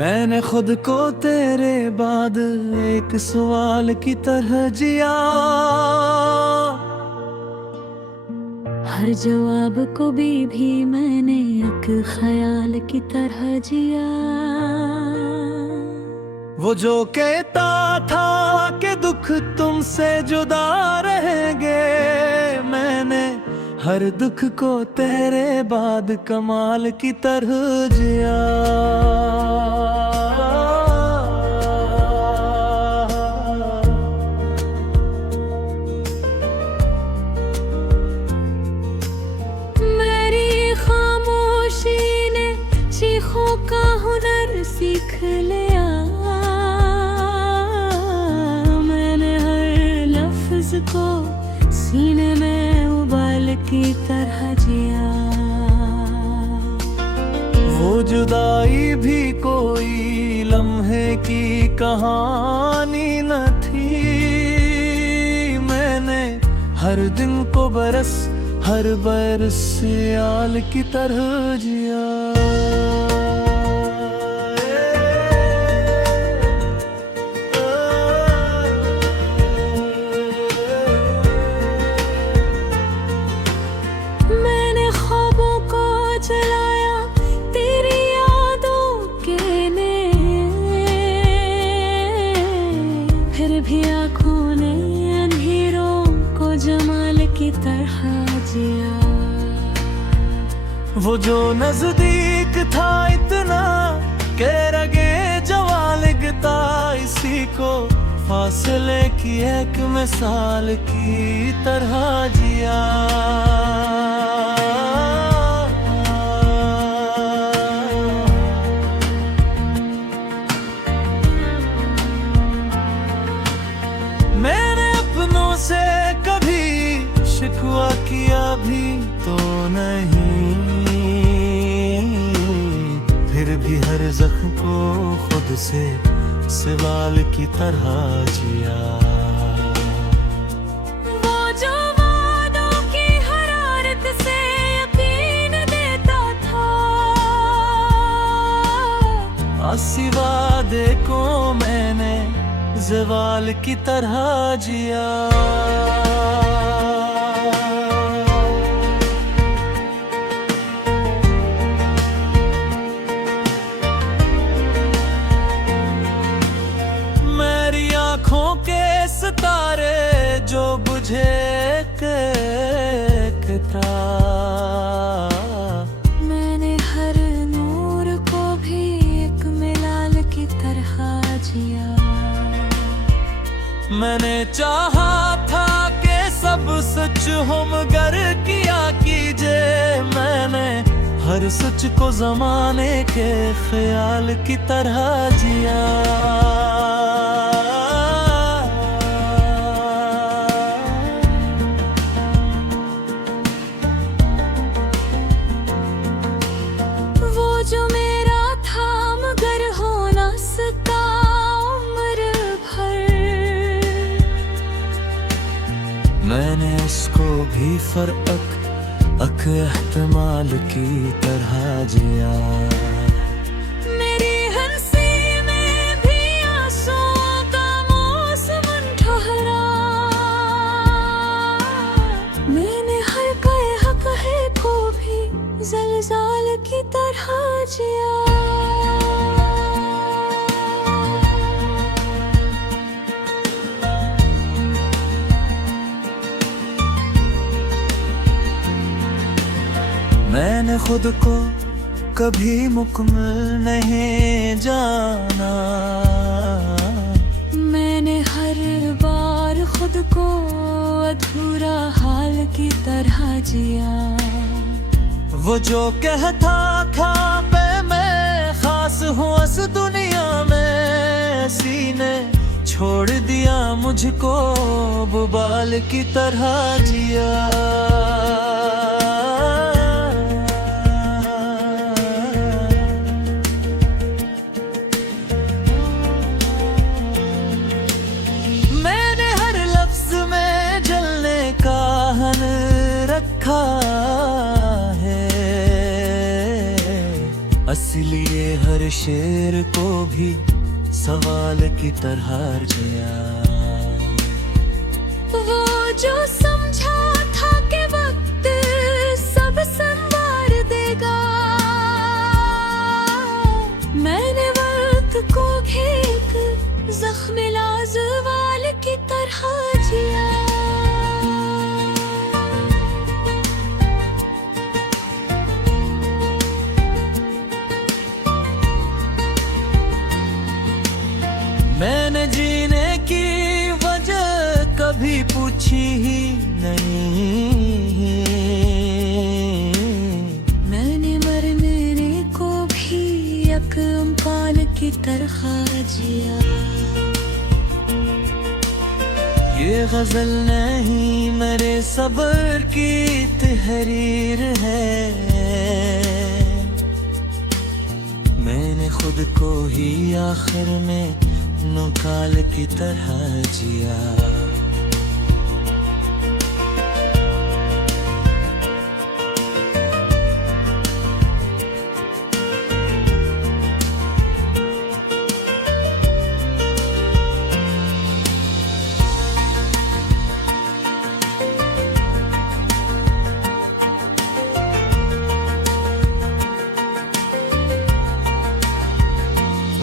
मैंने खुद को तेरे बाद एक सवाल की तरह जिया, हर जवाब को भी मैंने एक ख्याल की तरह जिया। वो जो कहता था कि दुख तुमसे जुदा रहेंगे, मैंने हर दुख को तेरे बाद कमाल की तरह जिया। मेरी खामोशी ने चीखों का हुनर सीख लिया, मैंने हर लफ्ज को सीने में उबाल की तरह जिया। वो जुदाई भी कोई लम्हे की कहानी न थी, मैंने हर दिन को बरस हर बरस याल की तरह जिया। चलाया तेरी यादों के ने, फिर भी आँखों ने अंधेरों को जमाल की तरह जिया। वो जो नजदीक था इतना के रगे जवा लगता, इसी को फासले की एक मिसाल की तरह जिया। मैंने अपनों से कभी शिकवा किया भी तो नहीं, फिर भी हर जख्म को खुद से सवाल की तरह जिया। वो जो वादों की हरारत से यकीन देता था, आसी वादे को मैंने ज़वाल की तरह जिया। मेरी आँखों के सितारे जो बुझे के था, मैंने हर नूर को भी एक मिलाल की तरह जिया। मैंने चाहा था कि सब सच हो मगर किया कीजे, मैंने हर सच को जमाने के ख्याल की तरह जिया। वो जो मेरा था मगर हो ना सका उम्र भर, मैंने इसको भी फर्क एहतमाल की तरह जिया। मेरी हंसी में भी आंसुओं का मौसम ठहरा, मैंने हर कहे को भी ज़लज़ाल की तरह जिया। मैंने खुद को कभी मुकम्मल नहीं जाना, मैंने हर बार खुद को अधूरा हाल की तरह जिया। वो जो कहता था पे मैं खास हूँ इस दुनिया में, सीने छोड़ दिया मुझको बुबाल की तरह जिया। इसलिए हर शेर को भी सवाल की तरह जिया। वो जो समझा था कि वक्त सब संवार देगा, मैंने वक्त को भी एक जख्म लाज़वाल की तरह जिया। मैंने जीने की वजह कभी पूछी ही नहीं, मैंने मरने को भी एक इम्कान की तरह जिया। ये गजल नहीं मेरे सब्र की तहरीर है, मैंने खुद को ही आखिर में नुकाल की तरह जिया।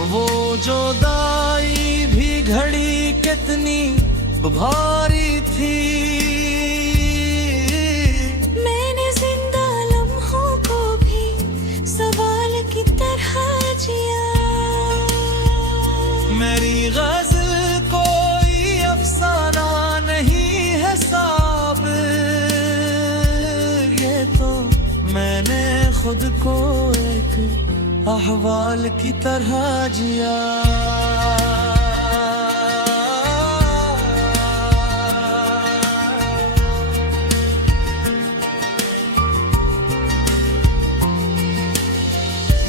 वो जो दाई भी घड़ी कितनी भारी थी, मैंने जिंदा लम्हों को भी सवाल की तरह जिया। मेरी गज़ल कोई अफसाना नहीं है साहब, ये तो मैंने खुद को एक अहवाल की तरह जिया।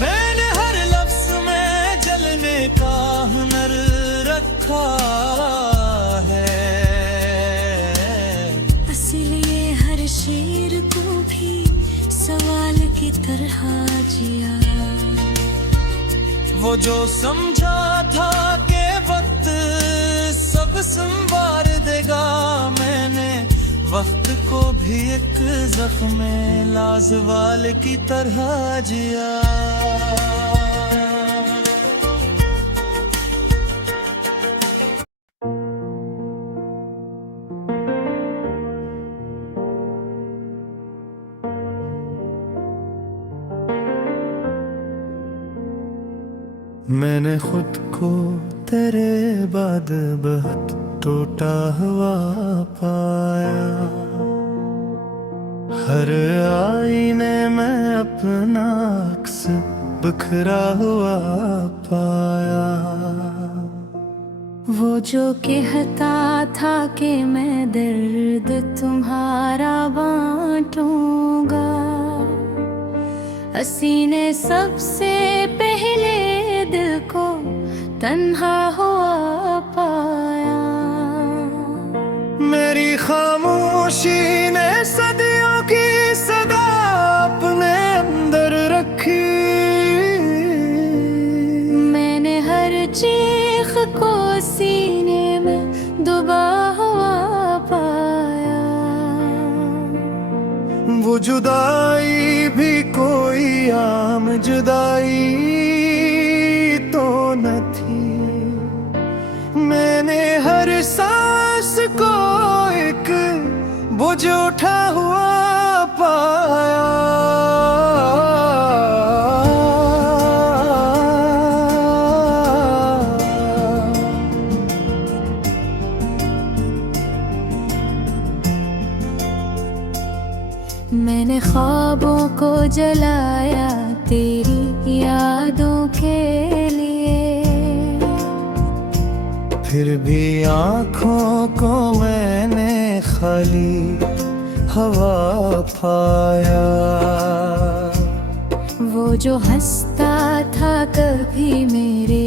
मैंने हर लफ्ज़ में जलने का हुनर रखा है, इसलिए हर शेर को भी सवाल की तरह जिया। वो जो समझा था कि वक्त सब संवार देगा, मैंने वक्त को भी एक जख्म लाज़वाल की तरह जिया। मैंने खुद को तेरे बाद बहुत टूटा हुआ पाया, हर आईने में अपना अक्स बिखरा हुआ पाया। वो जो कहता था कि मैं दर्द तुम्हारा बांटूंगा, हंसी ने सबसे पहले दिल को तन्हा हुआ पाया। मेरी खामोशी ने सदियों की सदा अपने अंदर रखी, मैंने हर चीख को सीने में दबा हुआ पाया। वो जुदाई भी कोई आम जुदाई तो न थी, मैंने हर सांस को एक बोझ उठा हुआ पाया। मैंने ख्वाबों को जलाया तेरी यादों के लिए, फिर भी आँखों को मैंने खाली हवा पाया। वो जो हंसता था कभी मेरे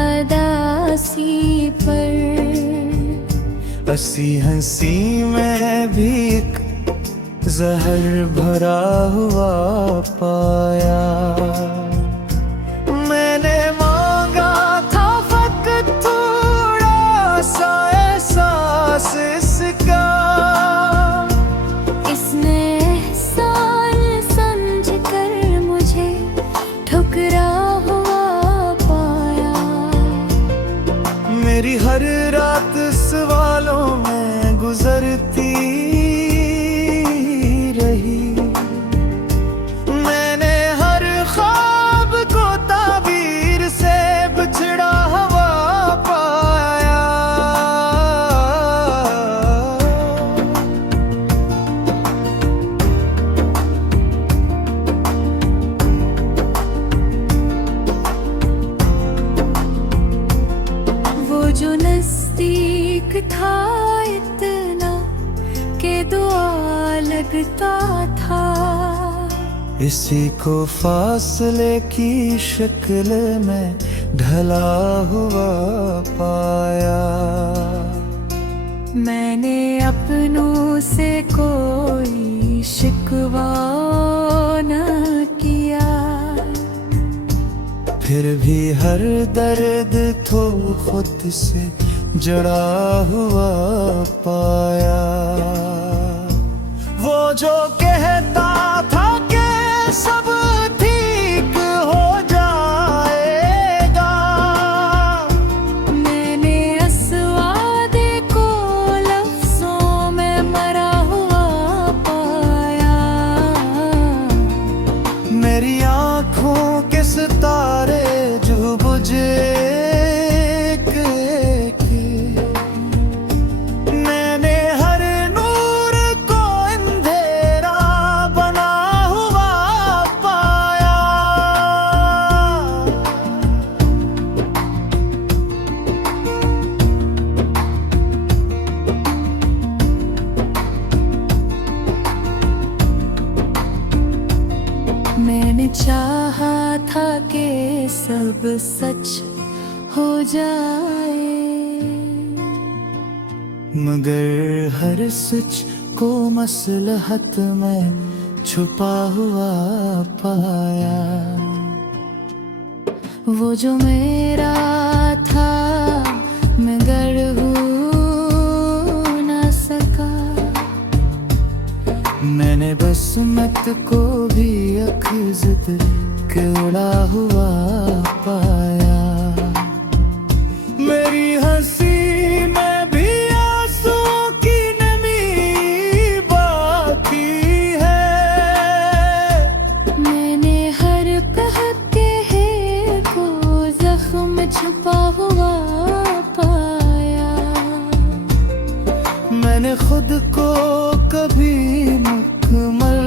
अदासी पर, हंसी हंसी में भी एक जहर भरा हुआ पाया। मैंने मांगा था फकत थोड़ा सा एहसास इसका, इसने एहसान समझ कर मुझे ठुकरा हुआ पाया। मेरी हर रात सवालों में गुजरती रही। मैंने हर ख्वाब को ताबीर से बिछड़ा हुआ पाया। वो जो नजदीक था इतना के दुआ लगता था, इसी को फासले की शक्ल में ढला हुआ पाया। मैंने अपनों से कोई शिकवा न किया, फिर भी हर दर्द तो खुद से जड़ा हुआ पाया। वो जो कहता था कि सब ठीक हो जाएगा, मैंने इस वादे को लफ्जों में मरा हुआ पाया। मेरी आँखों के सितारे जो बुझे मैंने चाहा था कि सब सच हो जाए, मगर हर सच को मसलहत में छुपा हुआ पाया। वो जो मेरा था मगर हो न सका, मैंने बसमत को भी अखज़त के उड़ा हुआ पाया। मेरी हंसी में भी आंसुओं की नमी बाकी है। मैंने हर कहके को जख्म छुपा हुआ पाया। मैंने खुद को कभी मुकम्मल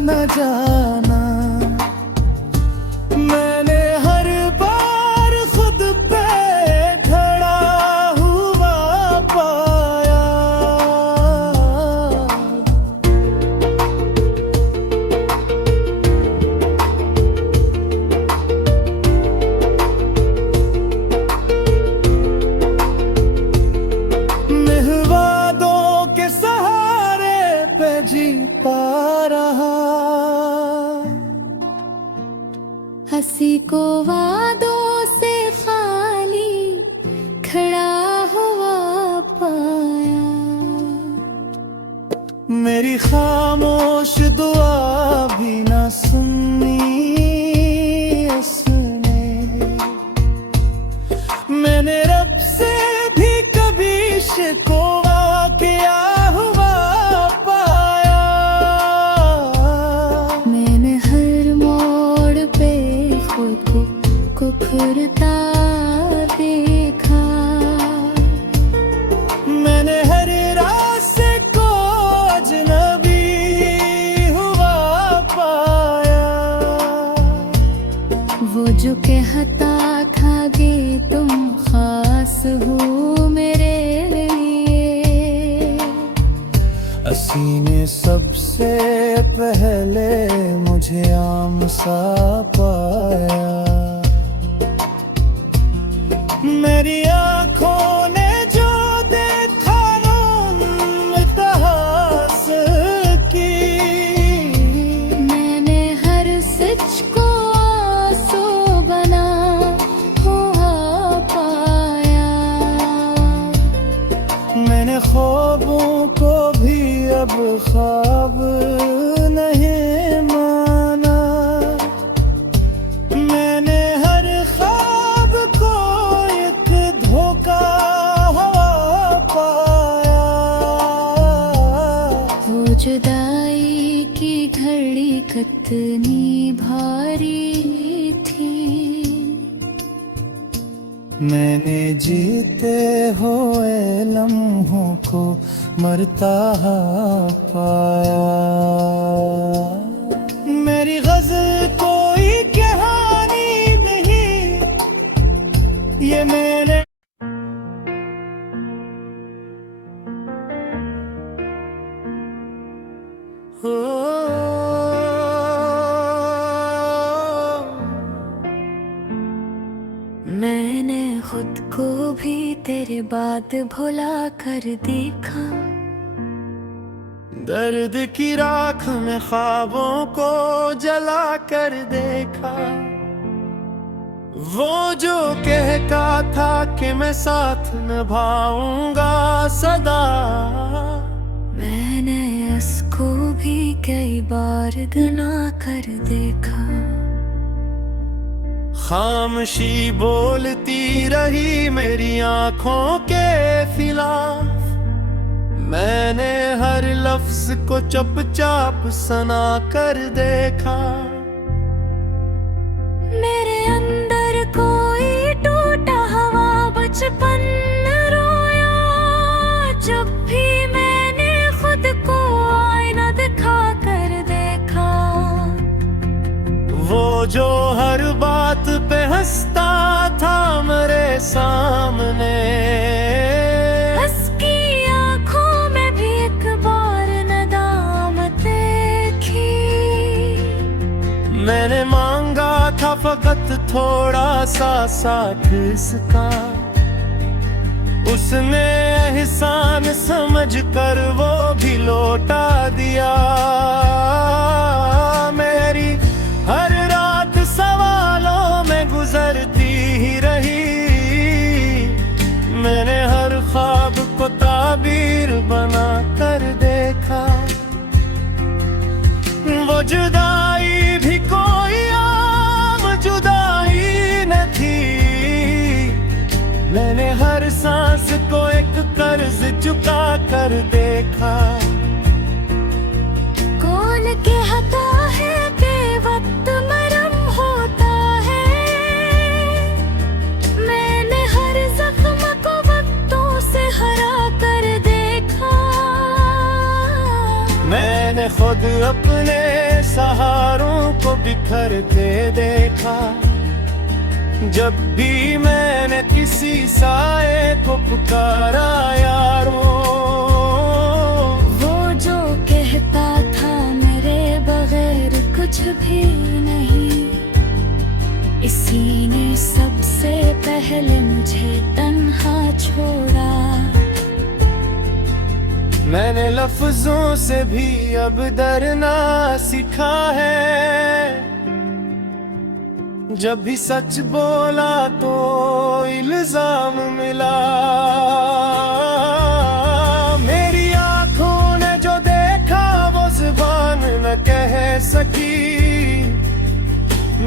न जाना, मैंने हर बार खुद पे खड़ा हुआ पाया। वादों के सहारे पे जी पा रहा, हंसी को वादों से खाली खड़ा हुआ पाया। मेरी खामोश दुआ भी न सुनी उसने, मैंने रब से भी कभी शिकवा किया हुआ पाया। मैंने हर मोड़ पे खुद को फिरता देखा, मैंने हर रास्ते को अजनबी हुआ पाया। वो जो कहता था कि तुम खास हो मेरे लिए, सीने सबसे पहले मुझे आम सा पाया। मेरी आँखों ने जो देखा इंतहा से मैंने जीते हुए लम्हों को मरता पाया। मेरी गज़ल कोई कहानी नहीं, ये मेरे हो मैंने खुद को भी तेरे बाद भुला कर देखा। दर्द की राख में ख्वाबों को जला कर देखा। वो जो कहता था कि मैं साथ निभाऊंगा सदा, मैंने इसको भी कई बार गना कर देखा। खामोशी बोलती रही मेरी आंखों के खिलाफ। मैंने हर लफ्ज को चुपचाप सुना कर देखा। मेरे अंदर कोई टूटा हुआ बचपन रोया। जब भी मैंने खुद को आईना दिखा कर देखा। वो जो हर बात पे हंसता था मेरे सामने, उसकी आंखों में भी एक बार नदामत देखी। मैंने मांगा था फकत थोड़ा सा साथ इसका। उसने एहसान समझ कर वो भी लौटा दिया। मेरी हर रात सवालों में गुजरती ही रही। मैंने हर ख्वाब को ताबीर बना कर देखा। वो जुदाई भी कोई आम जुदाई न थी। मैंने हर सांस को एक कर्ज चुका कर देखा। कौन कहता है कि वक्त मरहम होता है। मैंने हर जख्म को वक्तों से हरा कर देखा। मैंने खुद अपने सहारों को बिखरते देखा। जब भी मैंने किसी साए को पुकारा यारों, वो जो कहता था मेरे बगैर कुछ भी नहीं, इसी ने सबसे पहले मुझे तन्हा छोड़ा। मैंने लफ्जों से भी अब डरना सीखा है। जब भी सच बोला तो इल्जाम मिला। मेरी आंखों ने जो देखा वो जुबान न कह सकी।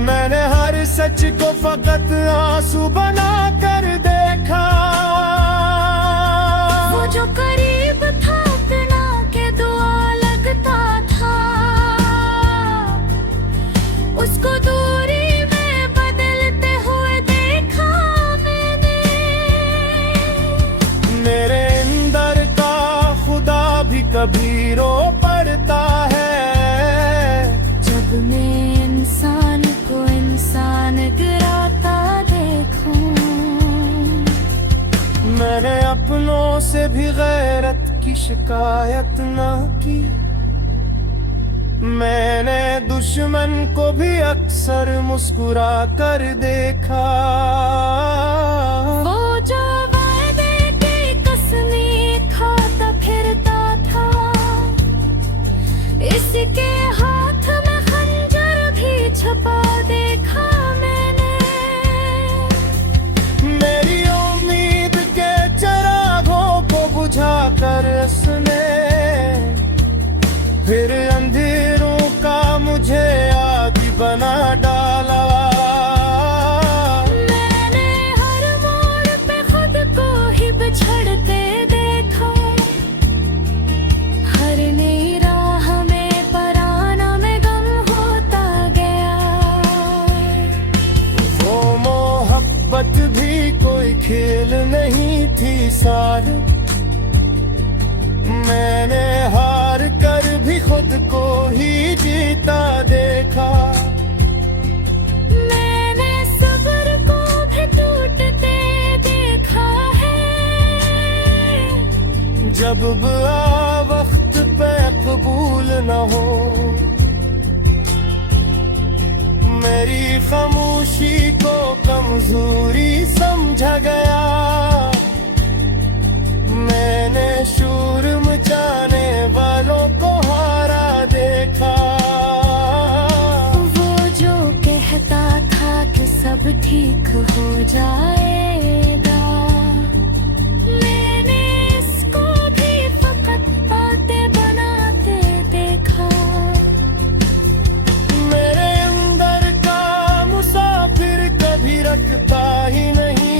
मैंने हर सच को फकत आंसू बना कर देखा। वो जो करीब था इतना के दुआ लगता था, उसको दूरी कभी रो पड़ता है। जब मैं इंसान को इंसान गिराता देखूं। मैंने अपनों से भी गैरत की शिकायत न की। मैंने दुश्मन को भी अक्सर मुस्कुरा कर देखा। वो जो वादे की कसमें खाता फिरता था, इसके हाथ में खंजर भी छुपा देखा मैंने। मेरी उम्मीद के चरागों को बुझा कर उसने फिर अंधेरों का मुझे आदि बना डाला। मैंने हर दिल नहीं थी सार, मैंने हार कर भी खुद को ही जीता देखा। मैंने सब्र को भी टूटते देखा है। जब बुआ वक्त पे कबूल न हो, मेरी खामोशी को कमजोरी समझा गया। मैंने शोर मचाने वालों को हारा देखा। वो जो कहता था कि सब ठीक हो जाएगा, मैंने इसको भी फकत बातें बनाते देखा। मेरे अंदर का मुसाफिर कभी रखता ही नहीं,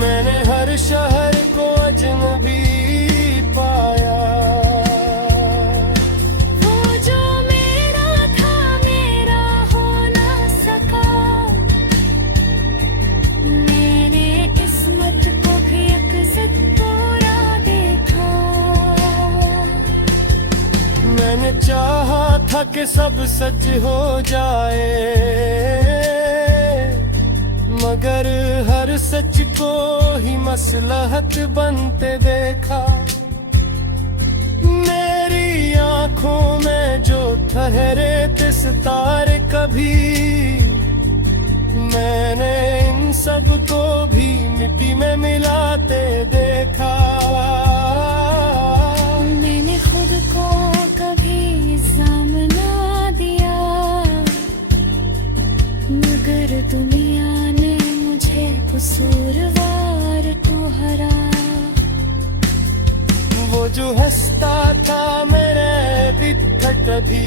मैंने हर शहर को अजनबी पाया। वो जो मेरा था मेरा हो ना सका, मैंने किस्मत को भी अक्सर पूरा देखा। मैंने चाहा था कि सब सच हो जाए, मगर हर सच को ही मसलहत बनते देखा। मेरी आंखों में जो ठहरे थे सितारे कभी, मैंने इन सब को भी मिट्टी में मिलाते देखा। मैंने खुद को कभी इल्जाम ना दिया, मगर दुनिया ने मुझे कसूरवार ठहरा। वो जो हंसता था मेरे बिखट भी,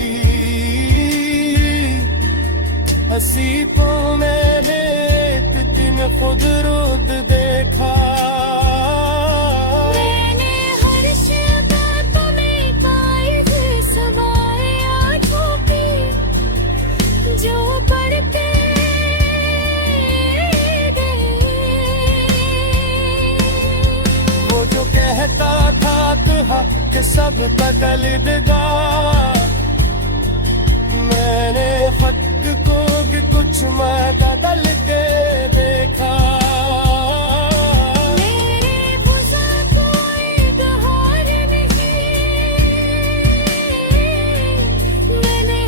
हंसी तो मेरे एक दिन खुद रोद देखा। मैंने हर शिद्दत में पाई थी सवाए आँखों की, जो पढ़ते वो जो कहता था कि सब तकलीदगा, मैंने हक को भी कुछ मत बदल के देखा। मेरे बुज़ा कोई बहार नहीं, मैंने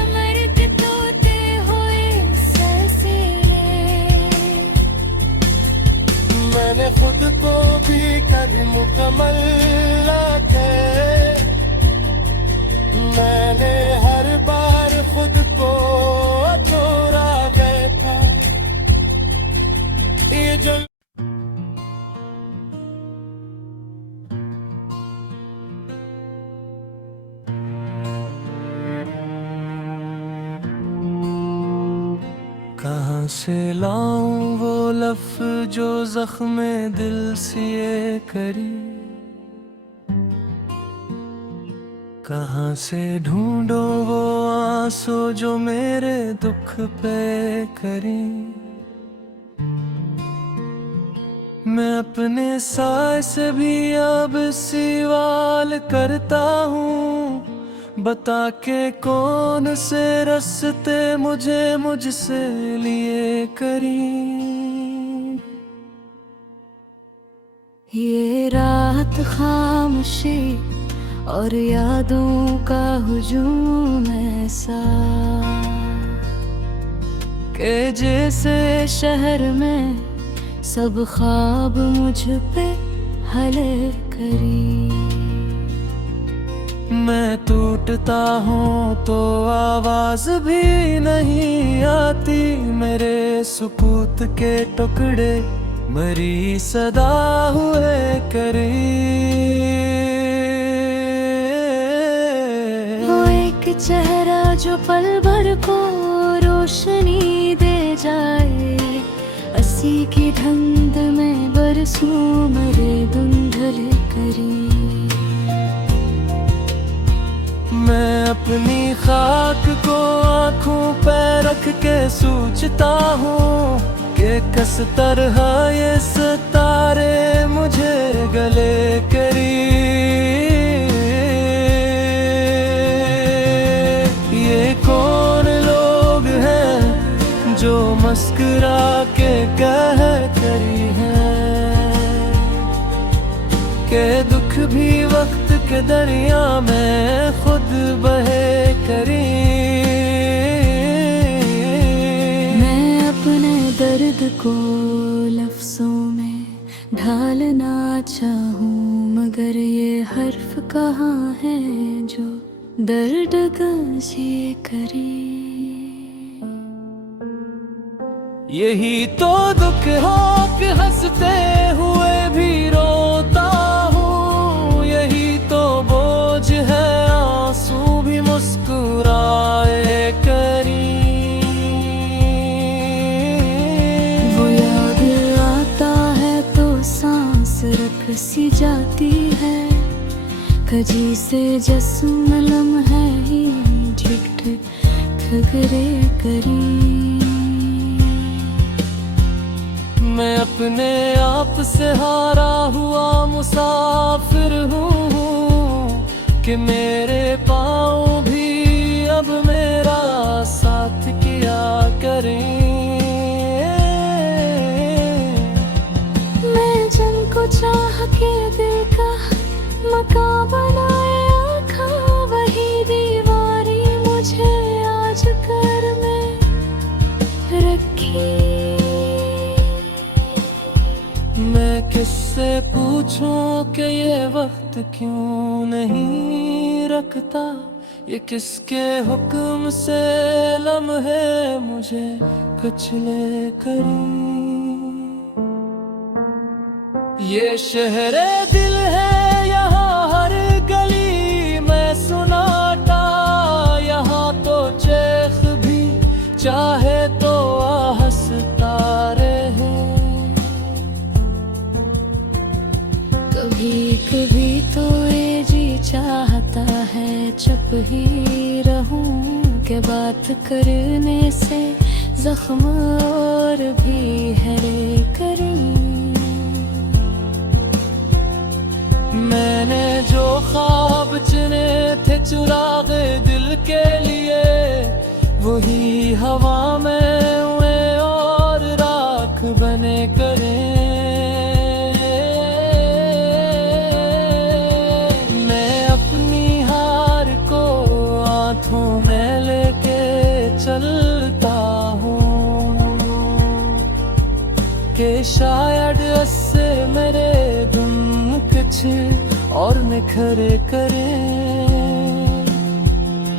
अमृत तोते हुए ससे। मैंने खुद को भी कभी मुकम्मल लाके, मैंने हर बार खुद को तोड़ा देखा। ये जो कहाँ से लाऊं वो लफ्ज़ जो ज़ख्म दिल सिए करी, कहाँ से ढूंढो वो आंसू जो मेरे दुख पे करी। मैं अपने साए से भी अब सवाल करता हूँ, बता के कौन से रास्ते मुझे मुझसे लिए करी। ये रात खामोशी और यादों का हुजूम ऐसा, के जैसे शहर में सब ख्वाब मुझ पे हले करी। मैं टूटता हूँ तो आवाज भी नहीं आती, मेरे सुकूत के टुकड़े मरी सदा हुए करी। वो एक चेहरा जो पल भर को रोशनी दे जाए, अस्सी की धुंध में बरसों मेरे धुंधल करी। मैं अपनी खाक को आँखों पे रख के सोचता हूँ कि ये किस तरह ये सितारे मुझे गले करीब, ये कौन लोग हैं जो मुस्कुरा के कह करी हैं के दुख भी वक्त के दरिया में खुद बहे करी। दर्द को लफ्ज़ों में ढालना चाहूँ, मगर ये हर्फ कहाँ है जो दर्द गज़े करे। यही तो दुख हो कि हंसते हुए भी रोता हूँ, यही तो बोझ है आंसू भी मुस्कुराए करी। रख सी जाती है कजी से जस्म लम्हे ही झिक ठगरे करी। मैं अपने आप से हारा हुआ मुसाफिर हूँ कि मेरे पाँव भी अब मेरा साथ किया करें। चाह के दिल का मकान बनाया था, वही दीवारी मुझे आज कर में रखी। मैं किससे पूछूं कि ये वक्त क्यों नहीं रखता, ये किसके हुक्म से लम्हे मुझे कुचले करी। ये शहरे दिल है यहाँ हर गली में सुनाता, यहाँ तो चेख भी चाहे तो हंसता रहे। कभी कभी तो ये जी चाहता है चुप ही रहूं के बात करने से जख्म और भी हरे करें। मैंने जो ख्वाब चुने थे चुरागे दिल के लिए, वही हवा में उड़े और राख बने करें। मैं अपनी हार को हाथों में लेके चलता हूँ कि शायद इससे मेरे दुम कुछ और निखरे करें।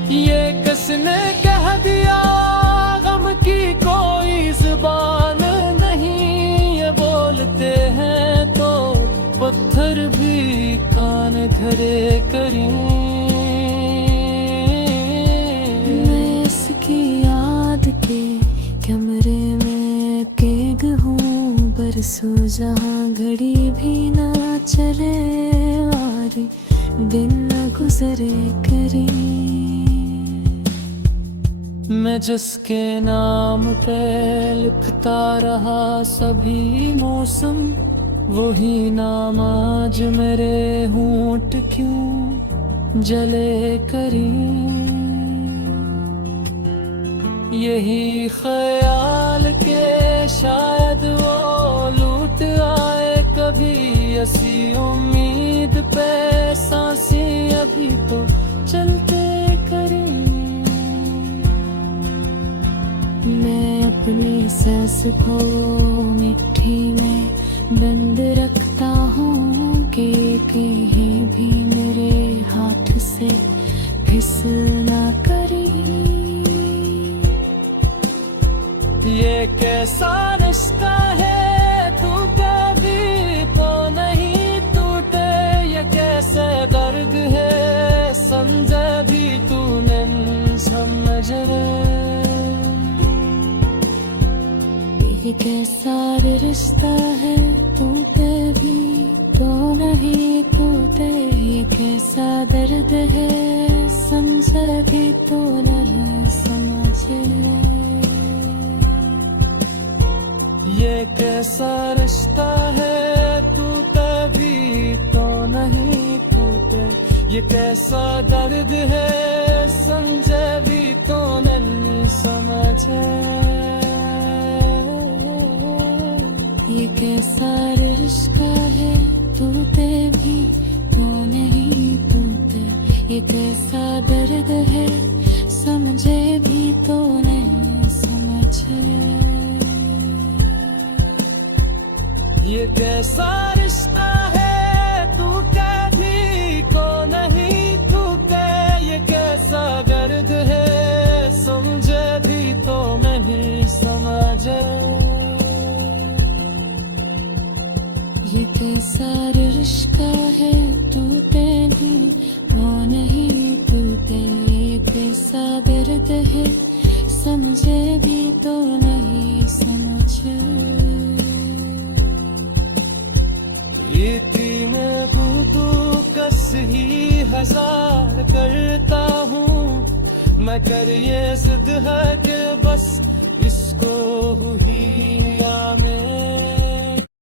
ये किसने कह दिया गम की कोई जुबान नहीं, ये बोलते हैं तो पत्थर भी कान धरे करें। मैं इसकी याद के कमरे में कैद हूँ, बरसों जहाँ घड़ी भी ना चले और दिन न गुजरे करी। मैं जिसके नाम पे लिखता रहा सभी मौसम, वही नाम आज मेरे होंठ क्यों जले करी। यही ख्याल के शायद वो लूट आए कभी, ऐसी उम्मीद पे सांसें अभी तो चलते करें। मैं अपनी सांस को मिट्टी में बंद रखता हूँ कि कहीं भी मेरे हाथ से फिसलना करी। ये कैसा रिश्ता है तू कभी तो नहीं टूटे, ये कैसे दर्द है समझे भी तूने समझ रे। ये कैसा रिश्ता है तू कभी तो नहीं टूटे, ये कैसा दर्द है समझे भी तो न समझ रे। ये कैसा रिश्ता है, टूटा भी तो नहीं टूटे। ये कैसा दर्द है, समझे भी तो नहीं समझे। ये कैसा रिश्ता है, टूटे भी तो नहीं टूटे। ये कैसा दर्द है, समझे भी तो नहीं समझे। ये कैसा रिश्ता है, टूटे भी को नहीं टूटे। ये कैसा दर्द है, समझे भी तो नहीं समझे। ये कैसा रिश्ता है, टूटे भी तो नहीं टूटे। ये कैसा दर्द है, समझे भी तो नहीं समझे। ये तीन बूंदू कस ही हजार करता हूँ मैं, कर ये जिद है कि बस इसको ही या में